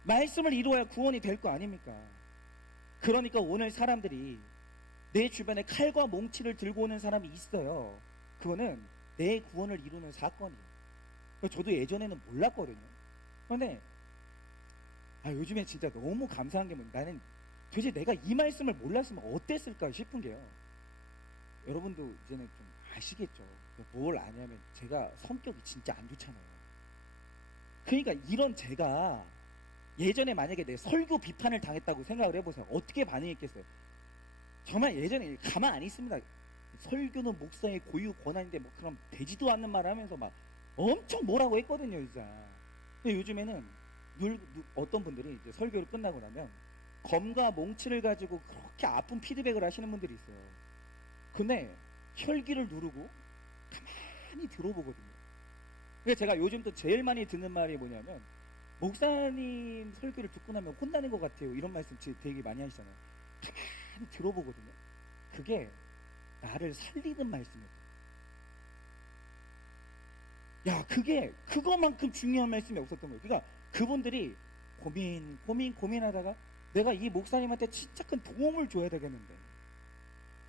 말씀을 이루어야 구원이 될 거 아닙니까? 그러니까 오늘 사람들이 내 주변에 칼과 몽치를 들고 오는 사람이 있어요. 그거는 내 구원을 이루는 사건이에요. 저도 예전에는 몰랐거든요. 그런데 요즘에 진짜 너무 감사한 게 나는 도대체 내가 이 말씀을 몰랐으면 어땠을까 싶은 게요. 여러분도 이제는 좀 아시겠죠. 뭘 아냐면 제가 성격이 진짜 안 좋잖아요. 그러니까 이런 제가 예전에 만약에 내 설교 비판을 당했다고 생각을 해보세요. 어떻게 반응했겠어요? 정말 예전에 가만 안 있습니다. 설교는 목사의 고유 권한인데 뭐 그럼 되지도 않는 말을 하면서 막 엄청 뭐라고 했거든요, 진짜. 근데 요즘에는 어떤 분들이 이제 설교를 끝나고 나면 검과 몽치를 가지고 그렇게 아픈 피드백을 하시는 분들이 있어요. 근데 혈기를 누르고 가만히 들어보거든요. 그래서 제가 요즘 또 제일 많이 듣는 말이 뭐냐면, 목사님 설교를 듣고 나면 혼나는 것 같아요. 이런 말씀 되게 많이 하시잖아요. 가만히 들어보거든요. 그게 나를 살리는 말씀이었어요. 그거만큼 중요한 말씀이 없었던 거예요. 그러니까 그분들이 고민하다가 내가 이 목사님한테 진짜 큰 도움을 줘야 되겠는데,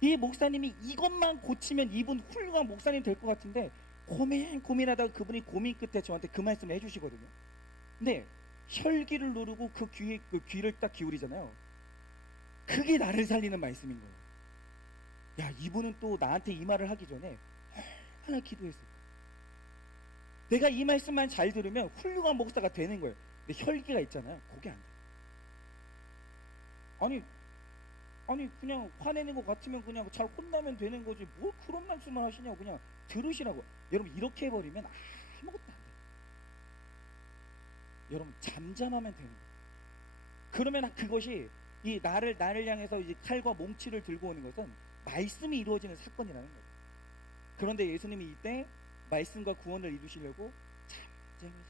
이 목사님이 이것만 고치면 이분 훌륭한 목사님 될 것 같은데, 고민하다가 그분이 고민 끝에 저한테 그 말씀을 해주시거든요. 근데 혈기를 누르고 그 귀를 딱 기울이잖아요. 그게 나를 살리는 말씀인 거예요. 이분은 또 나한테 이 말을 하기 전에 얼마나 기도했을까. 내가 이 말씀만 잘 들으면 훌륭한 목사가 되는 거예요. 근데 혈기가 있잖아요. 그게 안 돼. 아니 그냥 화내는 것 같으면 그냥 잘 혼나면 되는 거지, 뭘 그런 말씀을 하시냐고. 그냥 들으시라고. 여러분, 이렇게 해버리면 아무것도 안 돼요. 여러분, 잠잠하면 되는 거예요. 그러면 그것이 이 나를 향해서 이제 칼과 몽치를 들고 오는 것은 말씀이 이루어지는 사건이라는 거예요. 그런데 예수님이 이때 말씀과 구원을 이루시려고 잠잠해서,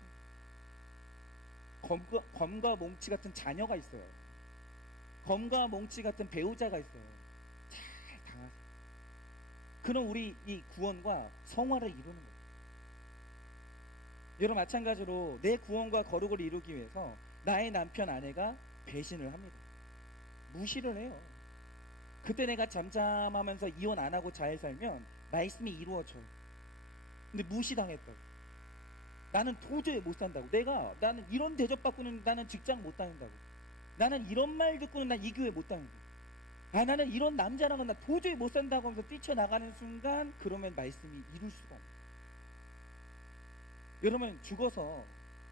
검과 몽치 같은 자녀가 있어요. 검과 몽치 같은 배우자가 있어요. 잘 당하세요. 그럼 우리 이 구원과 성화를 이루는 거예요. 여러분, 마찬가지로 내 구원과 거룩을 이루기 위해서 나의 남편, 아내가 배신을 합니다. 무시를 해요. 그때 내가 잠잠하면서 이혼 안 하고 잘 살면 말씀이 이루어져요. 근데 무시당했다고. 나는 도저히 못 산다고. 나는 이런 대접받고는 나는 직장 못 다닌다고. 나는 이런 말 듣고는 난 이 교회 못 다닌다고. 나는 이런 남자랑은 나 도저히 못 산다고 하면서 뛰쳐나가는 순간, 그러면 말씀이 이룰 수가 없어요. 여러분, 죽어서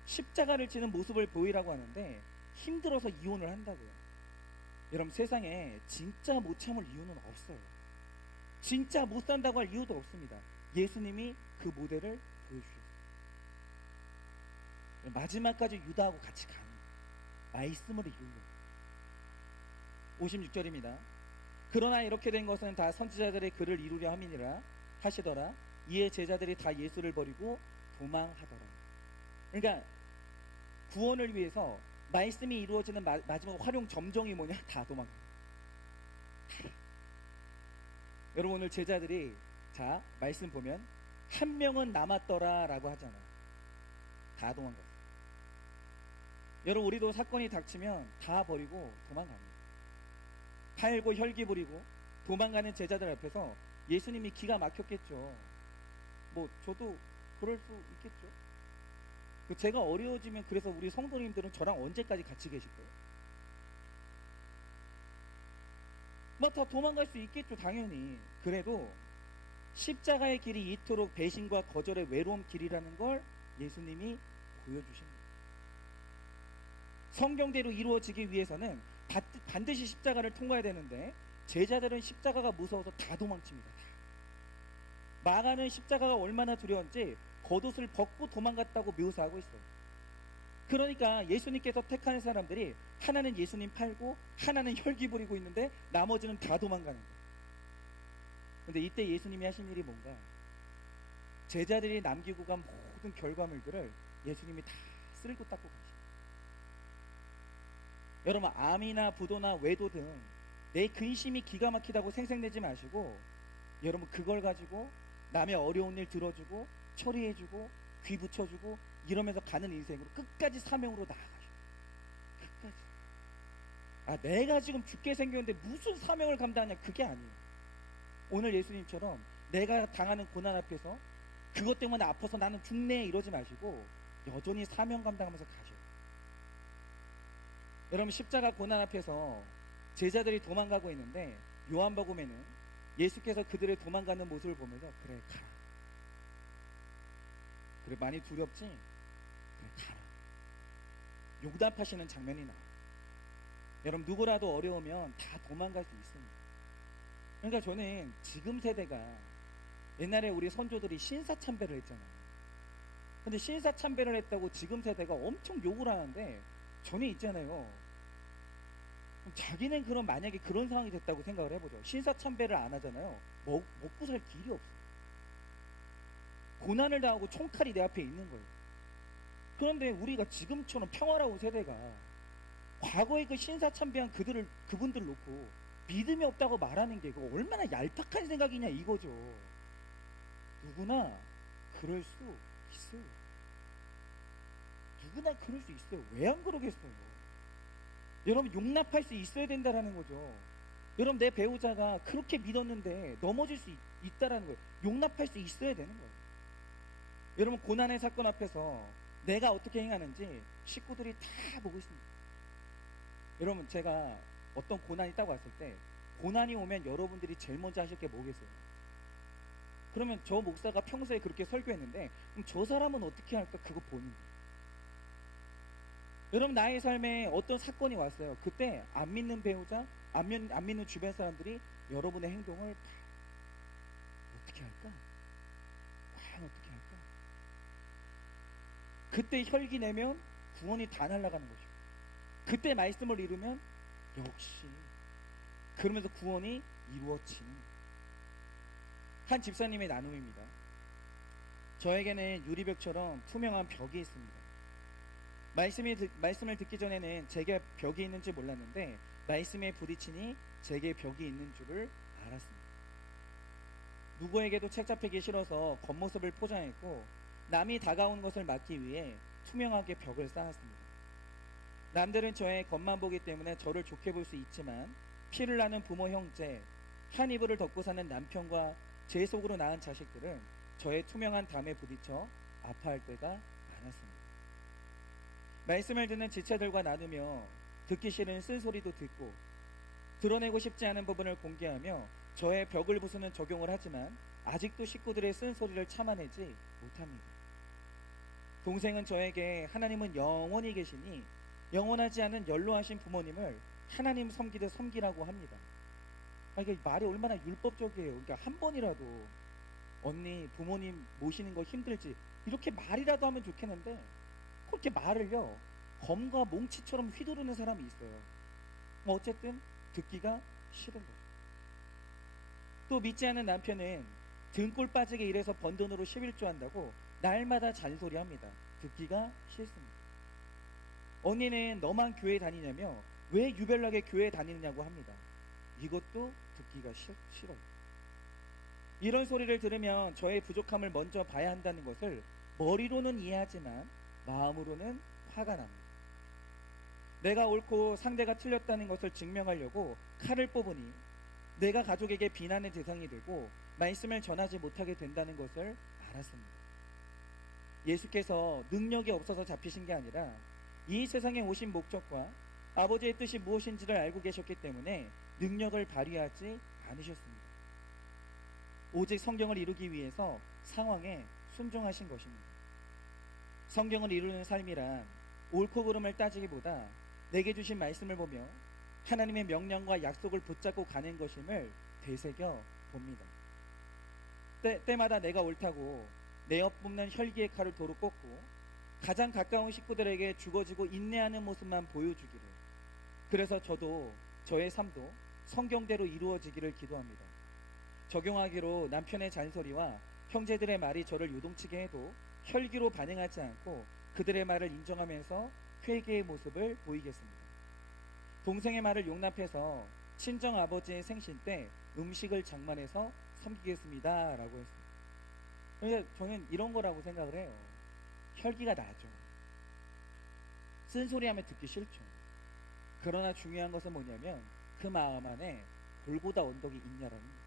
십자가를 지는 모습을 보이라고 하는데 힘들어서 이혼을 한다고요. 여러분, 세상에 진짜 못 참을 이유는 없어요. 진짜 못 산다고 할 이유도 없습니다. 예수님이 그 모델을 보여주셨어요. 마지막까지 유다하고 같이 가는 거예요. 말씀을 이루려. 56절입니다. 그러나 이렇게 된 것은 다 선지자들의 글을 이루려 함이니라 하시더라. 이에 제자들이 다 예수를 버리고 도망하더라. 그러니까 구원을 위해서 말씀이 이루어지는 마지막 활용 점정이 뭐냐? 다 도망가. 여러분 오늘 제자들이 자 말씀 보면 한 명은 남았더라라고 하잖아요. 다 도망갔어요. 여러분 우리도 사건이 닥치면 다 버리고 도망갑니다. 팔고 혈기 부리고 도망가는 제자들 앞에서 예수님이 기가 막혔겠죠. 뭐 저도 그럴 수 있겠죠. 제가 어려워지면 그래서 우리 성도님들은 저랑 언제까지 같이 계실 거예요? 뭐 다 도망갈 수 있겠죠, 당연히. 그래도 십자가의 길이 이토록 배신과 거절의 외로움 길이라는 걸 예수님이 보여주십니다. 성경대로 이루어지기 위해서는 반드시 십자가를 통과해야 되는데 제자들은 십자가가 무서워서 다 도망칩니다. 마가는 십자가가 얼마나 두려운지 겉옷을 벗고 도망갔다고 묘사하고 있어요. 그러니까 예수님께서 택하는 사람들이 하나는 예수님 팔고 하나는 혈기 부리고 있는데 나머지는 다 도망가는 거예요. 근데 이때 예수님이 하신 일이 뭔가? 제자들이 남기고 간 모든 결과물들을 예수님이 다 쓸고 닦고 가십니다. 여러분 암이나 부도나 외도 등 내 근심이 기가 막히다고 생색내지 마시고 여러분 그걸 가지고 남의 어려운 일 들어주고 처리해주고 귀 붙여주고 이러면서 가는 인생으로 끝까지 사명으로 나아가셔. 끝까지. 아 내가 지금 죽게 생겼는데 무슨 사명을 감당하냐 그게 아니에요. 오늘 예수님처럼 내가 당하는 고난 앞에서 그것 때문에 아파서 나는 죽네 이러지 마시고 여전히 사명 감당하면서 가셔요. 여러분 십자가 고난 앞에서 제자들이 도망가고 있는데 요한복음에는 예수께서 그들의 도망가는 모습을 보면서 그래 가라. 그래 많이 두렵지? 그래 가라. 용답하시는 장면이 나와요. 여러분 누구라도 어려우면 다 도망갈 수 있습니다. 그러니까 저는 지금 세대가 옛날에 우리 선조들이 신사참배를 했잖아요. 근데 신사참배를 했다고 지금 세대가 엄청 욕을 하는데 저는 있잖아요. 자기는 그럼 만약에 그런 상황이 됐다고 생각을 해보죠. 신사참배를 안 하잖아요. 먹고 살 길이 없어요. 고난을 당하고 총칼이 내 앞에 있는 거예요. 그런데 우리가 지금처럼 평화로운 세대가 과거에 그 신사참배한 그분들 놓고 믿음이 없다고 말하는 게 그거 얼마나 얄팍한 생각이냐 이거죠. 누구나 그럴 수 있어요. 누구나 그럴 수 있어요. 왜 안 그러겠어요? 여러분 용납할 수 있어야 된다라는 거죠. 여러분 내 배우자가 그렇게 믿었는데 넘어질 수 있다라는 거예요. 용납할 수 있어야 되는 거예요. 여러분 고난의 사건 앞에서 내가 어떻게 행하는지 식구들이 다 보고 있습니다. 여러분 제가 어떤 고난이 딱 왔을 때 고난이 오면 여러분들이 제일 먼저 하실 게 뭐겠어요? 그러면 저 목사가 평소에 그렇게 설교했는데 그럼 저 사람은 어떻게 할까? 그거 보는 거예요. 여러분 나의 삶에 어떤 사건이 왔어요. 그때 안 믿는 배우자, 안 믿는 주변 사람들이 여러분의 행동을 어떻게 할까? 과연 어떻게 할까? 그때 혈기 내면 구원이 다 날아가는 거죠. 그때 말씀을 잃으면 역시 그러면서 구원이 이루어지는 한 집사님의 나눔입니다. 저에게는 유리벽처럼 투명한 벽이 있습니다. 말씀을 듣기 전에는 제게 벽이 있는 줄 몰랐는데 말씀에 부딪히니 제게 벽이 있는 줄을 알았습니다. 누구에게도 책잡히기 싫어서 겉모습을 포장했고 남이 다가온 것을 막기 위해 투명하게 벽을 쌓았습니다. 남들은 저의 겉만 보기 때문에 저를 좋게 볼 수 있지만 피를 나는 부모 형제, 한 이불을 덮고 사는 남편과 제 속으로 낳은 자식들은 저의 투명한 담에 부딪혀 아파할 때가 많았습니다. 말씀을 듣는 지체들과 나누며 듣기 싫은 쓴소리도 듣고 드러내고 싶지 않은 부분을 공개하며 저의 벽을 부수는 적용을 하지만 아직도 식구들의 쓴소리를 참아내지 못합니다. 동생은 저에게 하나님은 영원히 계시니 영원하지 않은 연로하신 부모님을 하나님 섬기듯 섬기라고 합니다. 이게 말이 얼마나 율법적이에요. 그러니까 한 번이라도 언니 부모님 모시는 거 힘들지 이렇게 말이라도 하면 좋겠는데 그렇게 말을요 검과 몽치처럼 휘두르는 사람이 있어요. 어쨌든 듣기가 싫은 거죠. 또 믿지 않는 남편은 등골 빠지게 일해서 번 돈으로 11조 한다고 날마다 잔소리합니다. 듣기가 싫습니다. 언니는 너만 교회 다니냐며 왜 유별나게 교회 다니느냐고 합니다. 이것도 듣기가 싫어요. 이런 소리를 들으면 저의 부족함을 먼저 봐야 한다는 것을 머리로는 이해하지만 마음으로는 화가 납니다. 내가 옳고 상대가 틀렸다는 것을 증명하려고 칼을 뽑으니 내가 가족에게 비난의 대상이 되고 말씀을 전하지 못하게 된다는 것을 알았습니다. 예수께서 능력이 없어서 잡히신 게 아니라 이 세상에 오신 목적과 아버지의 뜻이 무엇인지를 알고 계셨기 때문에 능력을 발휘하지 않으셨습니다. 오직 성경을 이루기 위해서 상황에 순종하신 것입니다. 성경을 이루는 삶이란 옳고 그름을 따지기보다 내게 주신 말씀을 보며 하나님의 명령과 약속을 붙잡고 가는 것임을 되새겨 봅니다. 때마다 내가 옳다고 내업 뽑는 혈기의 칼을 도로 꽂고 가장 가까운 식구들에게 죽어지고 인내하는 모습만 보여주기를, 그래서 저도 저의 삶도 성경대로 이루어지기를 기도합니다. 적용하기로 남편의 잔소리와 형제들의 말이 저를 요동치게 해도 혈기로 반응하지 않고 그들의 말을 인정하면서 회개의 모습을 보이겠습니다. 동생의 말을 용납해서 친정 아버지의 생신 때 음식을 장만해서 섬기겠습니다 라고 했어요. 그러니까 저는 이런 거라고 생각을 해요. 혈기가 나죠. 쓴소리하면 듣기 싫죠. 그러나 중요한 것은 뭐냐면 그 마음 안에 골고다 언덕이 있냐라는 거예요.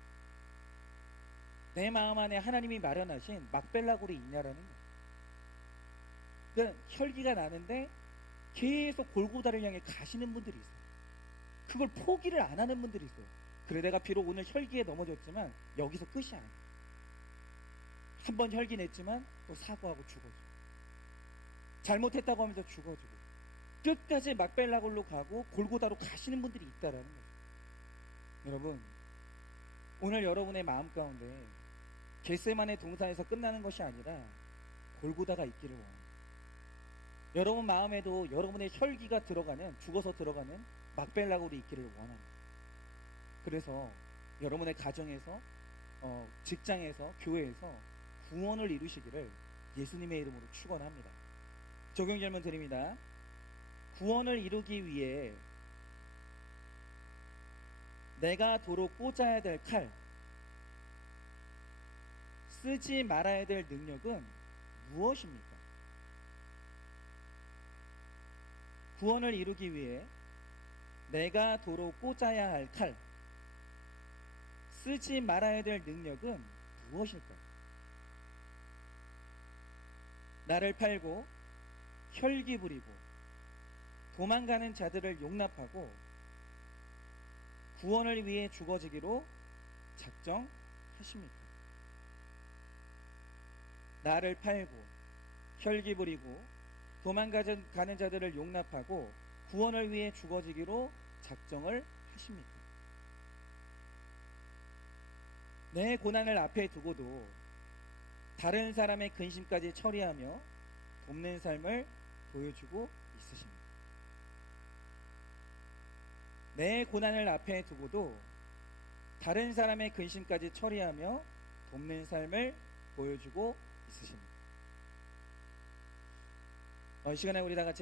내 마음 안에 하나님이 마련하신 막벨라골이 있냐라는 거예요. 그러니까 혈기가 나는데 계속 골고다를 향해 가시는 분들이 있어요. 그걸 포기를 안 하는 분들이 있어요. 그래, 내가 비록 오늘 혈기에 넘어졌지만 여기서 끝이 아니에요. 한 번 혈기 냈지만 또 사고하고 죽어지고, 잘못했다고 하면서 죽어지고, 끝까지 막벨라골로 가고 골고다로 가시는 분들이 있다라는 거죠. 여러분, 오늘 여러분의 마음 가운데 겟세마네 동산에서 끝나는 것이 아니라 골고다가 있기를 원합니다. 여러분 마음에도 여러분의 혈기가 들어가는, 죽어서 들어가는 막벨라골이 있기를 원합니다. 그래서 여러분의 가정에서, 직장에서, 교회에서 구원을 이루시기를 예수님의 이름으로 축원합니다. 적용 질문 드립니다. 구원을 이루기 위해 내가 도로 꽂아야 될 칼, 쓰지 말아야 될 능력은 무엇입니까? 구원을 이루기 위해 내가 도로 꽂아야 할 칼, 쓰지 말아야 될 능력은 무엇일까요? 나를 팔고 혈기 부리고 도망가는 자들을 용납하고 구원을 위해 죽어지기로 작정하십니까? 나를 팔고 혈기 부리고 도망가는 자들을 용납하고 구원을 위해 죽어지기로 작정을 하십니까? 내 고난을 앞에 두고도 다른 사람의 근심까지 처리하며 돕는 삶을 보여주고 있으십니다. 내 고난을 앞에 두고도 다른 사람의 근심까지 처리하며 돕는 삶을 보여주고 있으십니다. 이 시간에 우리 다 같이